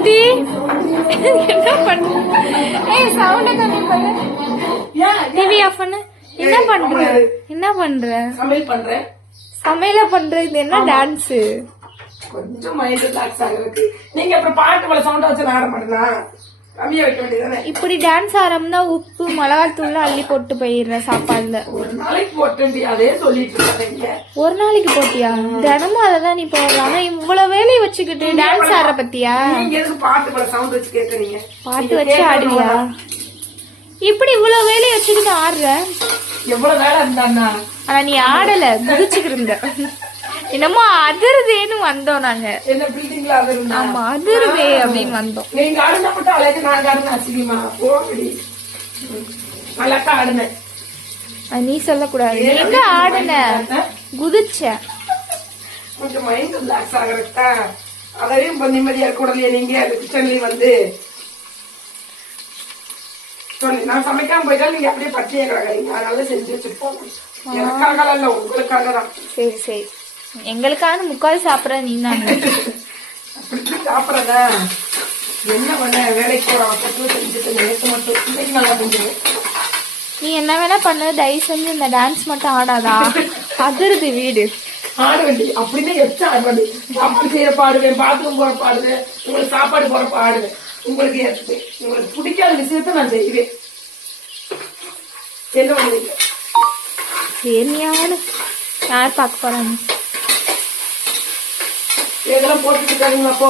குட்டி என்ன பண்ற? ஏய் சவுண்ட கம்மி பண்ணு. டிவி ஆஃப் பண்ணு. என்ன பண்ற? என்ன பண்ற? சமையல பண்ற. இது என்ன டான்ஸ்? கொஞ்சம் மைண்ட் ரிலாக்ஸ் ஆகுறதுக்கு. நீங்க அப்புறம் பாட்டு போல சவுண்ட் வச்சு ஆட மாட்டேனா? கம்மியா வைக்க வேண்டியதானே. இப்படி டான்ஸ் ஆரம்பினா உப்பு மிளகாத்தூள் அள்ளி போட்டு போயிடுற சாப்பாடுல. ஒரு நாளைக்கு போட்டு அதே சொல்லிட்டு இருக்கீங்க. ஒரு நாளைக்கு போட்டியா? தினமும் அததான் நீ போடுற. ஆனா இவ்வளவு வேலையை வச்சுக்கிட்டு டான்ஸ் ஆடுற பத்தியா? நீங்க எதுக்கு பாட்டு போல சவுண்ட் வச்சு கேக்குறீங்க? பாட்டு வச்சு ஆடுவியா? இப்படி இவ்வளவு வேலையை வச்சுக்கிட்டு ஆடுற. எவ்வளவு வேலை இருந்தா? ஆனா நீ ஆடல, குதிச்சுக்கிட்டு இருந்த. என்னமோ அதிர்தேன்னு வந்தோம் நாங்க. என்ன பில்டிங்ல அதிர்ந்தா? ஆமா அதிர்வே அப்படின்னு வந்தோம். நீங்க ஆடுனா மட்டும் அழகு, நான் ஆடுன அசிங்கமா? போகடி. நல்லாக்கா ஆடுனேன். நீ சொல்லக்கூடாது. எங்க ஆடுன? குதிச்ச. கொஞ்சம் மைண்ட் ரிலாக்ஸ் ஆகிறதுக்கா அதையும் இப்ப நிம்மதியா இருக்கக்கூடாது. நீங்க கிச்சன்லயும் வந்து சொல்லி நான் சமைக்காம போயிட்டா நீங்க அப்படியே பச்சையா கிடக்குறீங்க. அதனால செஞ்சு வச்சுருப்போம். எனக்காக இல்ல, உங்களுக்காக தான். சரி சரி, எங்களுக்கான முக்கால் சாப்பிடற நீ தான். அப்படி சாப்பிடறதா என்ன பண்ண? வேலைக்கு போற பக்கத்துல செஞ்சுட்டு நேற்று மட்டும் இன்னைக்கு நல்லா செஞ்சது. நீ என்ன வேணா பண்ணு, தயவு செஞ்சு இந்த டான்ஸ் மட்டும் ஆடாதா. அதிருது வீடு. ஆட வேண்டி அப்படின்னு எச்சா ஆடுவேன். சாப்பாடு செய்யற பாடுவேன், பாத்ரூம் போற பாடுவேன், உங்களுக்கு சாப்பாடு போற பாடுவேன். உங்களுக்கு பிடிக்காத விஷயத்த நான் செய்வேன். என்ன பண்ணுவீங்க? சரியான யார் பார்க்க போறாங்க? இதெல்லாம் போட்டுட்டு இருக்காங்களா? அப்போ